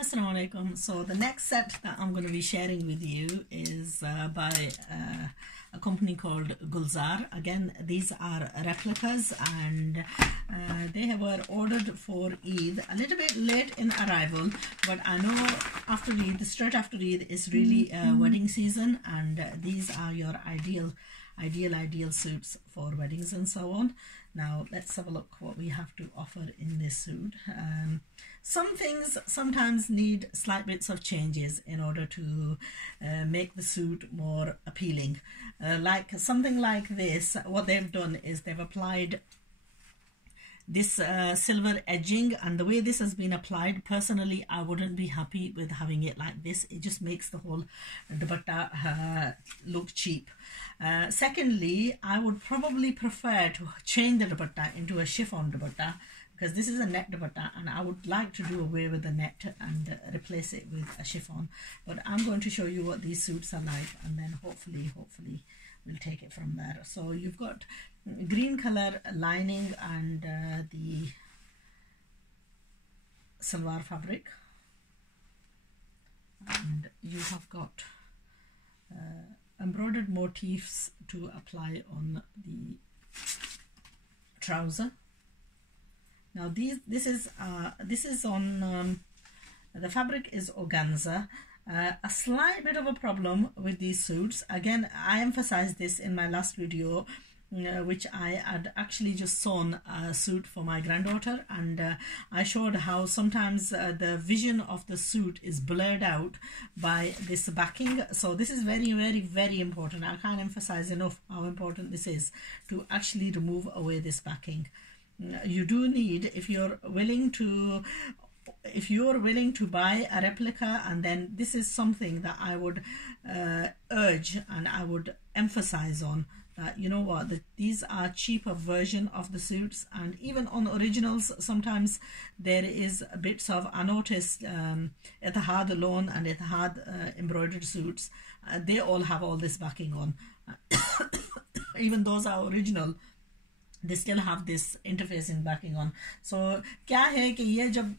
Assalamu alaikum. So the next set that I'm going to be sharing with you is by a company called Gulzar. Again, these are replicas, and they were ordered for Eid, a little bit late in arrival, but I know after Eid, straight after Eid is really wedding season, and these are your ideal suits for weddings and so on. Now let's have a look what we have to offer in this suit. Some things sometimes need slight bits of changes in order to make the suit more appealing. Like something like this, what they've done is they've applied this silver edging, and the way this has been applied, personally I wouldn't be happy with having it like this. It just makes the whole dupatta look cheap. Secondly, I would probably prefer to change the dupatta into a chiffon dupatta, because this is a net dupatta and I would like to do away with the net and replace it with a chiffon. But I'm going to show you what these suits are like, and then hopefully we'll take it from there. So you've got green color lining and the salwar fabric, and you have got embroidered motifs to apply on the trouser. Now this is on the fabric is organza. A slight bit of a problem with these suits, again I emphasized this in my last video, which I had actually just sewn a suit for my granddaughter, and I showed how sometimes the vision of the suit is blurred out by this backing. So this is very important. I can't emphasize enough how important this is, to actually remove away this backing. You do need, if you're willing to buy a replica, and then this is something that I would urge and I would emphasize on, that you know what, these are cheaper version of the suits, and even on originals sometimes there is bits of, I noticed Etihad alone and Etihad embroidered suits, they all have all this backing on. Even those are original, they still have this interfacing backing on. So क्या है कि ये जब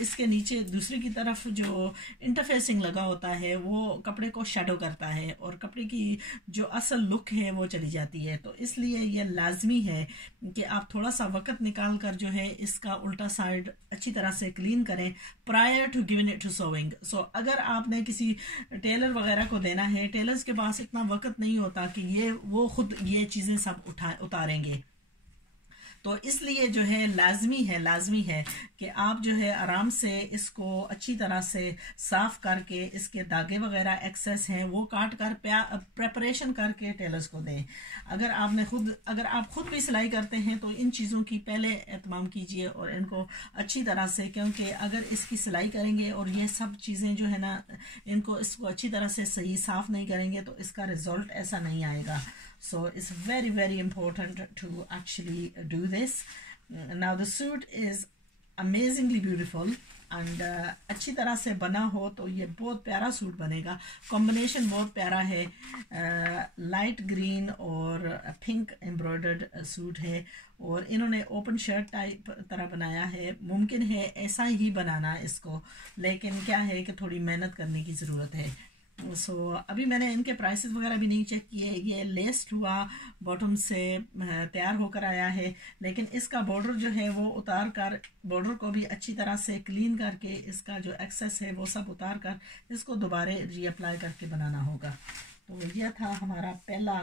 इसके नीचे दूसरी की तरफ जो इंटरफेसिंग लगा होता है वो कपड़े को शेडो करता है और कपड़े की जो असल लुक है वो चली जाती है। तो इसलिए ये लाजमी है कि आप थोड़ा सा वक्त निकाल कर जो है इसका उल्टा साइड अच्छी तरह से क्लीन करें prior to giving it to sowing. So अगर आपने किसी टेलर वगैरह को देना है, टेलर्स के पास इतना वक्त नहीं होता कि वो खुद ये चीज़ें सब उतारेंगे, तो इसलिए जो है लाजमी है कि आप जो है आराम से इसको अच्छी तरह से साफ करके इसके दागे वगैरह एक्सेस हैं वो काट कर प्रेपरेशन करके टेलर्स को दें। अगर आप खुद भी सिलाई करते हैं तो इन चीज़ों की पहले एहतमाम कीजिए और इनको अच्छी तरह से, क्योंकि अगर इसकी सिलाई करेंगे और ये सब चीज़ें जो है ना इसको अच्छी तरह से सही साफ नहीं करेंगे तो इसका रिजल्ट ऐसा नहीं आएगा। So it's very important to actually do this. Now the suit is amazingly beautiful, and अच्छी तरह से बना हो तो ये बहुत प्यारा सूट बनेगा। कॉम्बिनेशन बहुत प्यारा है, लाइट ग्रीन और पिंक एम्ब्रॉयडर्ड सूट है, और इन्होंने ओपन शर्ट टाइप तरह बनाया है। मुमकिन है ऐसा ही बनाना इसको, लेकिन क्या है कि थोड़ी मेहनत करने की ज़रूरत है। अभी मैंने इनके प्राइसेस वगैरह भी नहीं चेक किए। ये लेस्ड हुआ बॉटम से तैयार होकर आया है, लेकिन इसका बॉर्डर जो है वो उतार कर, बॉर्डर को भी अच्छी तरह से क्लीन करके इसका जो एक्सेस है वो सब उतार कर इसको दोबारा रीअप्लाई करके बनाना होगा। तो यह था हमारा पहला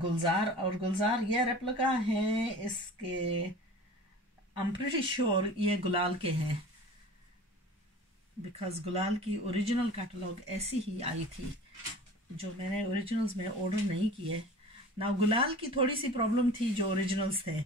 गुलजार, और गुलजार ये रेप्लिका है इसके, आई एम प्रीटी श्योर ये गुलाल के हैं, बिकॉज गुलाल की ओरिजिनल कैटलॉग ऐसी ही आई थी, जो मैंने ओरिजिनल्स में ऑर्डर नहीं किए ना। गुलाल की थोड़ी सी प्रॉब्लम थी जो ओरिजिनल्स थे,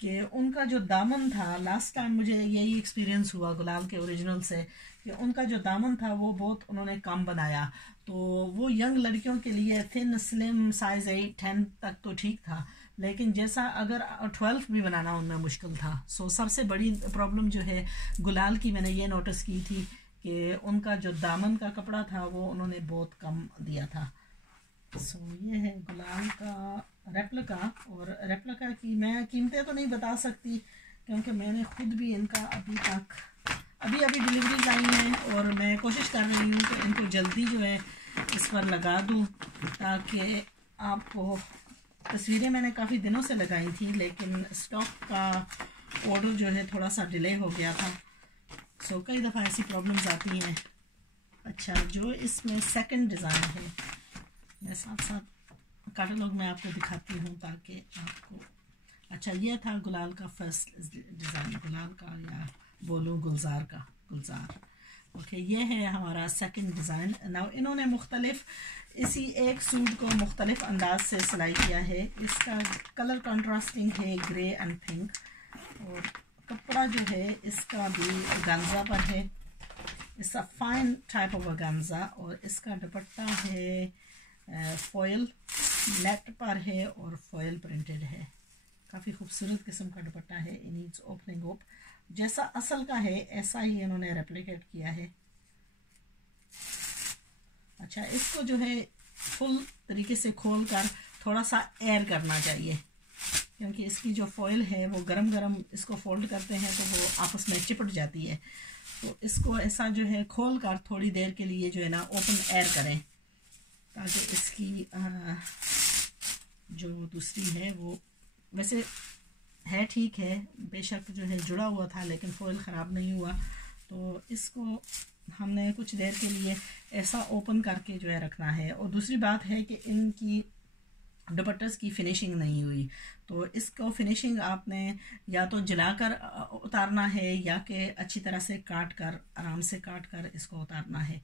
कि उनका जो दामन था, लास्ट टाइम मुझे यही एक्सपीरियंस हुआ गुलाल के ओरिजिनल से, कि उनका जो दामन था वो बहुत उन्होंने कम बनाया। तो वो यंग लड़कियों के लिए थिन स्लिम साइज 8-10 तक तो ठीक था, लेकिन जैसा अगर 12 भी बनाना उनमें मुश्किल था। सो सबसे बड़ी प्रॉब्लम जो है गुलाल की मैंने ये नोटिस की थी कि उनका जो दामन का कपड़ा था वो उन्होंने बहुत कम दिया था। सो ये है गुलाल का रेप्लिका, और रेप्लिका की मैं कीमतें तो नहीं बता सकती क्योंकि मैंने खुद भी इनका अभी अभी डिलीवरीज आई हैं और मैं कोशिश कर रही हूँ कि इनको जल्दी जो है इस पर लगा दूँ, ताकि आपको तस्वीरें मैंने काफ़ी दिनों से लगाई थी, लेकिन स्टॉक का ऑर्डर जो है थोड़ा सा डिले हो गया था। सो कई दफ़ा ऐसी प्रॉब्लम्स आती हैं। अच्छा, जो इसमें सेकंड डिज़ाइन है, मैं साथ साथ कैटलॉग में आपको दिखाती हूँ ताकि आपको। अच्छा, ये था गुलाल का फर्स्ट डिज़ाइन, गुलाल का या बोलूँ गुलजार का, गुलजार। ओके, ये है हमारा सेकंड डिज़ाइन। नाउ इन्होंने मुख्तलिफ इसी एक सूट को मुख्तलिफ अंदाज से सिलाई किया है। इसका कलर कंट्रास्टिंग है, ग्रे एंड पिंक, और कपड़ा जो है इसका भी ऑर्गेन्जा पर है। It's a fine type of organza, और इसका दुपट्टा है फॉयल नेट पर है और फॉयल प्रिंटेड है। काफ़ी खूबसूरत किस्म का दुपट्टा है। इट नीड्स ओपनिंग अप, जैसा असल का है ऐसा ही इन्होंने रेप्लिकेट किया है। अच्छा, इसको जो है फुल तरीके से खोल कर थोड़ा सा एयर करना चाहिए, क्योंकि इसकी जो फॉयल है वो गरम गरम इसको फोल्ड करते हैं तो वो आपस में चिपट जाती है। तो इसको ऐसा जो है खोल कर थोड़ी देर के लिए जो है ना ओपन एयर करें, ताकि इसकी जो दूसरी है वो वैसे है ठीक है, बेशक जो है जुड़ा हुआ था लेकिन फॉयल ख़राब नहीं हुआ। तो इसको हमने कुछ देर के लिए ऐसा ओपन करके जो है रखना है। और दूसरी बात है कि इनकी दुपट्टस की फिनिशिंग नहीं हुई, तो इसको फिनिशिंग आपने या तो जलाकर उतारना है या कि अच्छी तरह से काट कर, आराम से काट कर इसको उतारना है।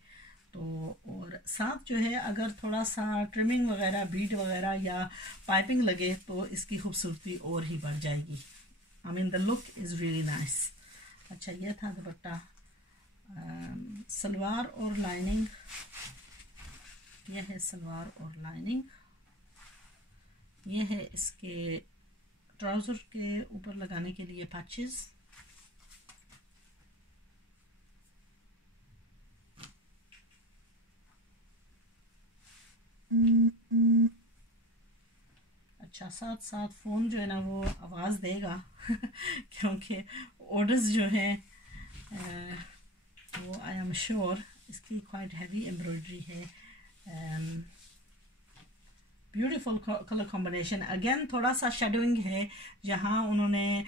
तो और साथ जो है अगर थोड़ा सा ट्रिमिंग वगैरह, बीड वगैरह या पाइपिंग लगे तो इसकी खूबसूरती और ही बढ़ जाएगी। I mean the look is really nice. अच्छा, ये था दुपट्टा। सलवार और लाइनिंग, यह है सलवार और लाइनिंग। यह है इसके ट्राउज़र के ऊपर लगाने के लिए पैचेस। अच्छा, साथ साथ फ़ोन जो है ना वो आवाज़ देगा क्योंकि ऑर्डर्स जो हैं वो आई एम श्योर इसकी क्वाइट हैवी एम्ब्रॉयडरी है। Beautiful colour combination. अगेन थोड़ा सा शेडोइंग है जहाँ उन्होंने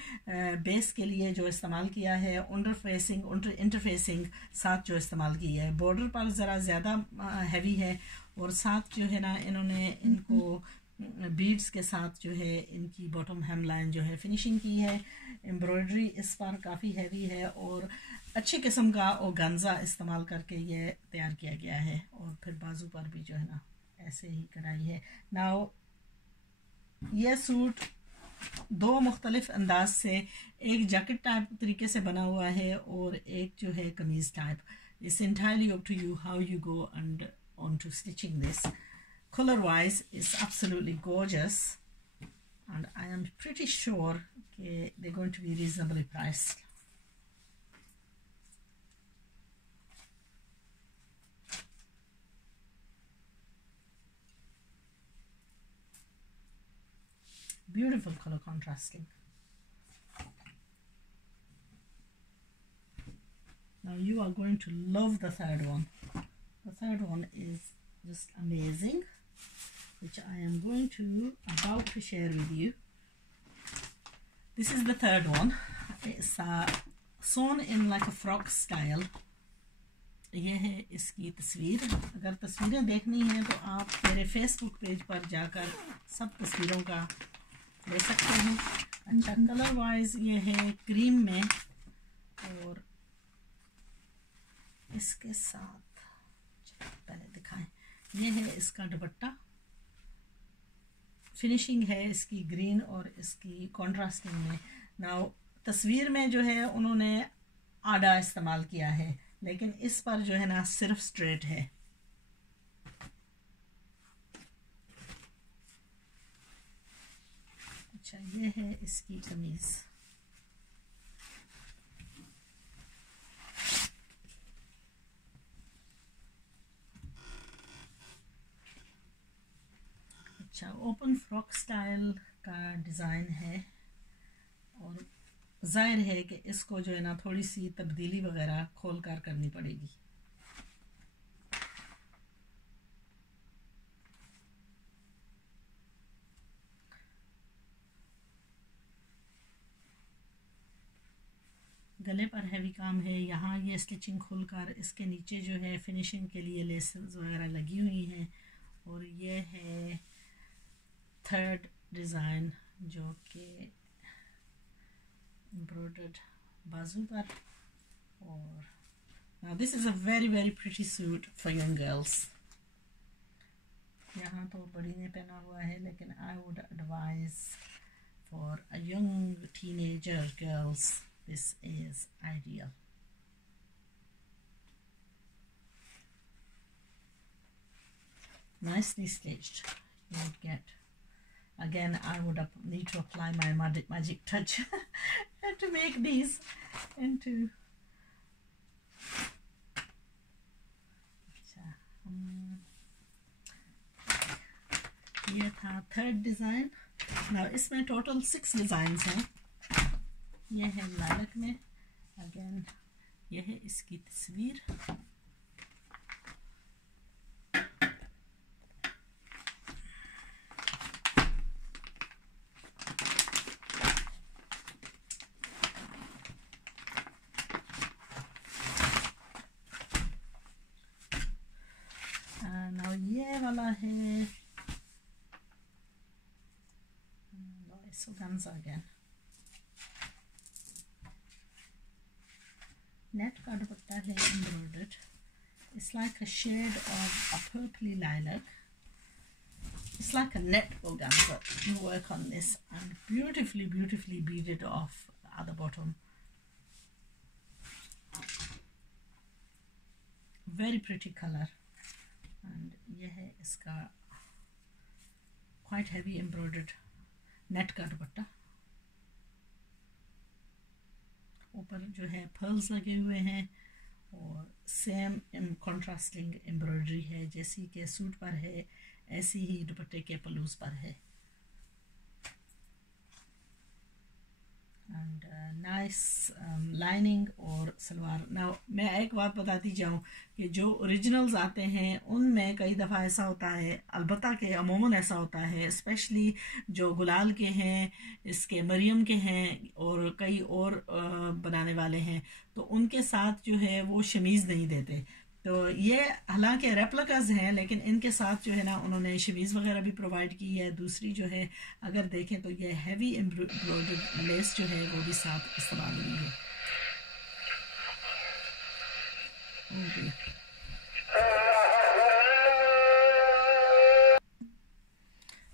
बेस के लिए जो इस्तेमाल किया है, इंटरफेसिंग साथ जो इस्तेमाल की है। बॉर्डर पर ज़रा ज़्यादा हैवी है, और साथ जो है ना इन्होंने इनको बीड्स के साथ जो है इनकी बॉटम हेम लाइन जो है फिनिशिंग की है। एम्ब्रॉयडरी इस पर काफ़ी हैवी है और अच्छी किस्म का ऑर्गेन्जा इस्तेमाल करके ये तैयार किया गया है। और फिर बाजू पर भी जो है ना ऐसे ही कढ़ाई है। नाउ ये सूट दो मुख्तलिफ अंदाज से, एक जैकेट टाइप तरीके से बना हुआ है और एक जो है कमीज़ type. It's entirely up to you how you go and on to stitching this. Color wise is absolutely gorgeous, and I am pretty sure they're going to be reasonably priced. Beautiful color contrasting. Now you are going to love the third one. The third one is just amazing, which I am going to about to share with you. This is the third one. It's sewn in like a frock style. ये है इसकी तस्वीर। अगर तस्वीरें देखनी है तो आप मेरे फेसबुक पेज पर जाकर सब तस्वीरों का ले सकते हैं। अच्छा, कलर वाइज ये है क्रीम में, और इसके साथ पहले दिखाएं, ये है इसका दुपट्टा। फिनिशिंग है इसकी ग्रीन और इसकी कॉन्ट्रास्टिंग में। नाउ तस्वीर में जो है उन्होंने आड़ा इस्तेमाल किया है, लेकिन इस पर जो है ना सिर्फ स्ट्रेट है। अच्छा, ये है इसकी कमीज। अच्छा, ओपन फ्रॉक स्टाइल का डिज़ाइन है और जाहिर है कि इसको जो है ना थोड़ी सी तब्दीली वगैरह खोल कर करनी पड़ेगी। गले पर हैवी काम है। यहाँ ये स्टिचिंग खोलकर इसके नीचे जो है फिनिशिंग के लिए लेसेस वगैरह लगी हुई हैं। और ये है थर्ड डिज़ाइन जो कि एम्ब्रॉयडर्ड बाजू पर। और now this is a very very pretty suit for young girls. यहाँ तो बड़ी ने पहना हुआ है, लेकिन I would advise for a young teenager girls this is ideal. Nicely stitched. You would get, again I would need to apply my magic touch to make these into ये था थर्ड डिज़ाइन। नाउ इसमें टोटल 6 डिज़ाइंस हैं। ये है लालक में, अगेन ये है इसकी तस्वीर। नाउ ये वाला है organza again. Net का दुपट्टा है embroidered. It's like a shade of a purpley lilac. It's like a net organza. You work on this and beautifully beaded off at the bottom. Very pretty color. And ये है इसका quite heavy embroidered net का दुपट्टा। ऊपर जो है पर्ल्स लगे हुए हैं और सेम कॉन्ट्रास्टिंग एम्ब्रॉयडरी है, जैसी के सूट पर है ऐसी ही दुपट्टे के पलूस पर है। एंड नाइस लाइनिंग और सलवार। नाउ मैं एक बात बताती जाऊँ कि जो ओरिजिनल्स आते हैं उनमें कई दफ़ा ऐसा होता है, अलबत्ता कि अमूमन ऐसा होता है, स्पेशली जो गुलाल के हैं, इसके मरियम के हैं और कई और बनाने वाले हैं, तो उनके साथ जो है वो शमीज़ नहीं देते। तो ये हालांकि रेप्लिकाज हैं, लेकिन इनके साथ जो है ना उन्होंने शमीज़ वगैरह भी प्रोवाइड की है। दूसरी जो है अगर देखें तो ये हैवी एम्ब्रॉयडर्ड लेस जो है वो भी साथ इस्तेमाल हुई है।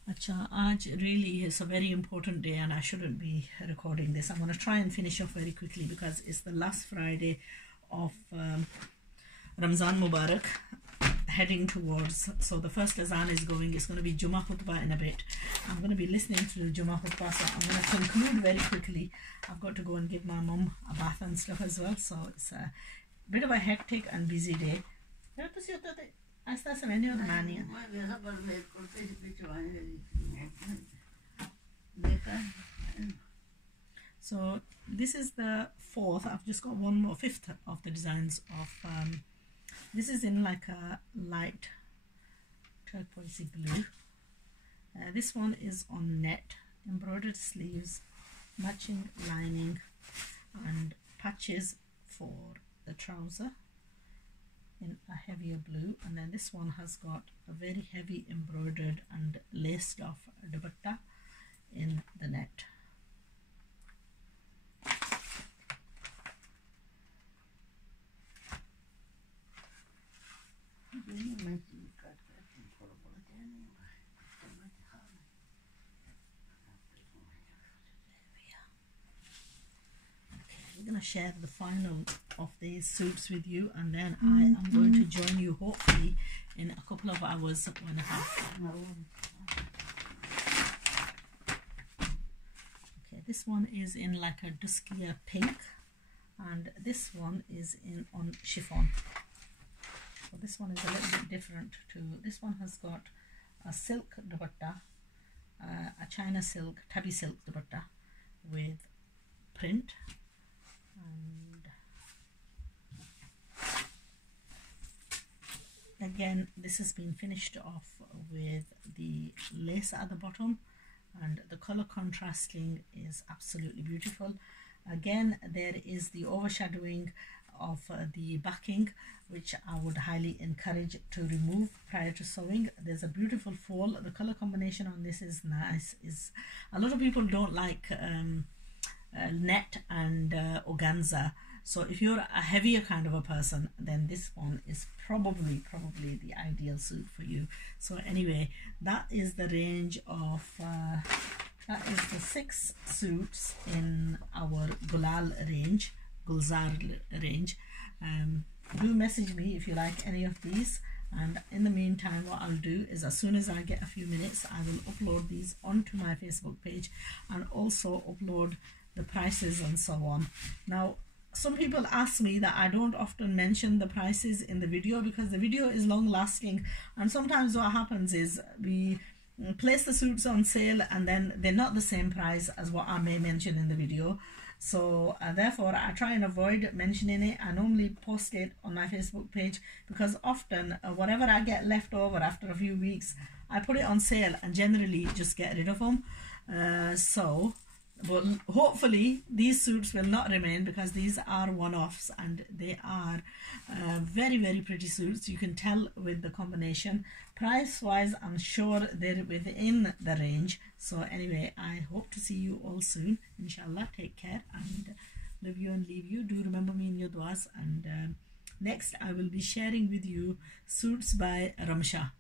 अच्छा, आज really is a very important day and I shouldn't be recording this. I'm going to try and finish off very quickly because it's the last Friday of Ramzan Mubarak, heading towards, so the first azan is going. It's going to be Jummah khutbah in a bit. I'm going to be listening to the Jummah khutbah, so I'm going to conclude very quickly. I've got to go and give my mum a bath and stuff as well, so it's a bit of a hectic and busy day. So this is the fourth. I've just got one more, fifth of the designs of this is in like a light turquoisey blue. This one is on net, embroidered sleeves, matching lining and patches for the trouser in a heavier blue. And then this one has got a very heavy embroidered and laced off dupatta in the net. We're going to share the final of these suits with you, and then I am going to join you hopefully in a couple of hours when I have. Okay, this one is in like a duskier pink, and this one is in on chiffon. So this one is a little bit different too. This one has got a silk dupatta, a China silk, tabby silk dupatta with print. And again, this has been finished off with the lace at the bottom, and the color contrasting is absolutely beautiful. Again, there is the overshadowing of the backing, which I would highly encourage to remove prior to sewing. There's a beautiful fall. The color combination on this is nice. A lot of people don't like net and organza, so if you're a heavier kind of a person, then this one is probably the ideal suit for you. So anyway, that is the range of that is the 6 suits in our Gulzar range. Do message me if you like any of these, and in the meantime what I'll do is, as soon as I get a few minutes, I will upload these onto my Facebook page and also upload the prices and so on. Now, some people ask me that I don't often mention the prices in the video because the video is long lasting, and sometimes what happens is we place the suits on sale and then they're not the same price as what I may mention in the video. So therefore I try and avoid mentioning it. I normally post it on my Facebook page because often whatever I get left over after a few weeks, I put it on sale and generally just get rid of them. But hopefully these suits will not remain, because these are one-offs and they are very pretty suits. You can tell with the combination. Price wise, I'm sure they're within the range. So anyway, I hope to see you all soon, inshallah. Take care and love you and leave you. Do remember me in your duas, and next I will be sharing with you suits by Ramsha.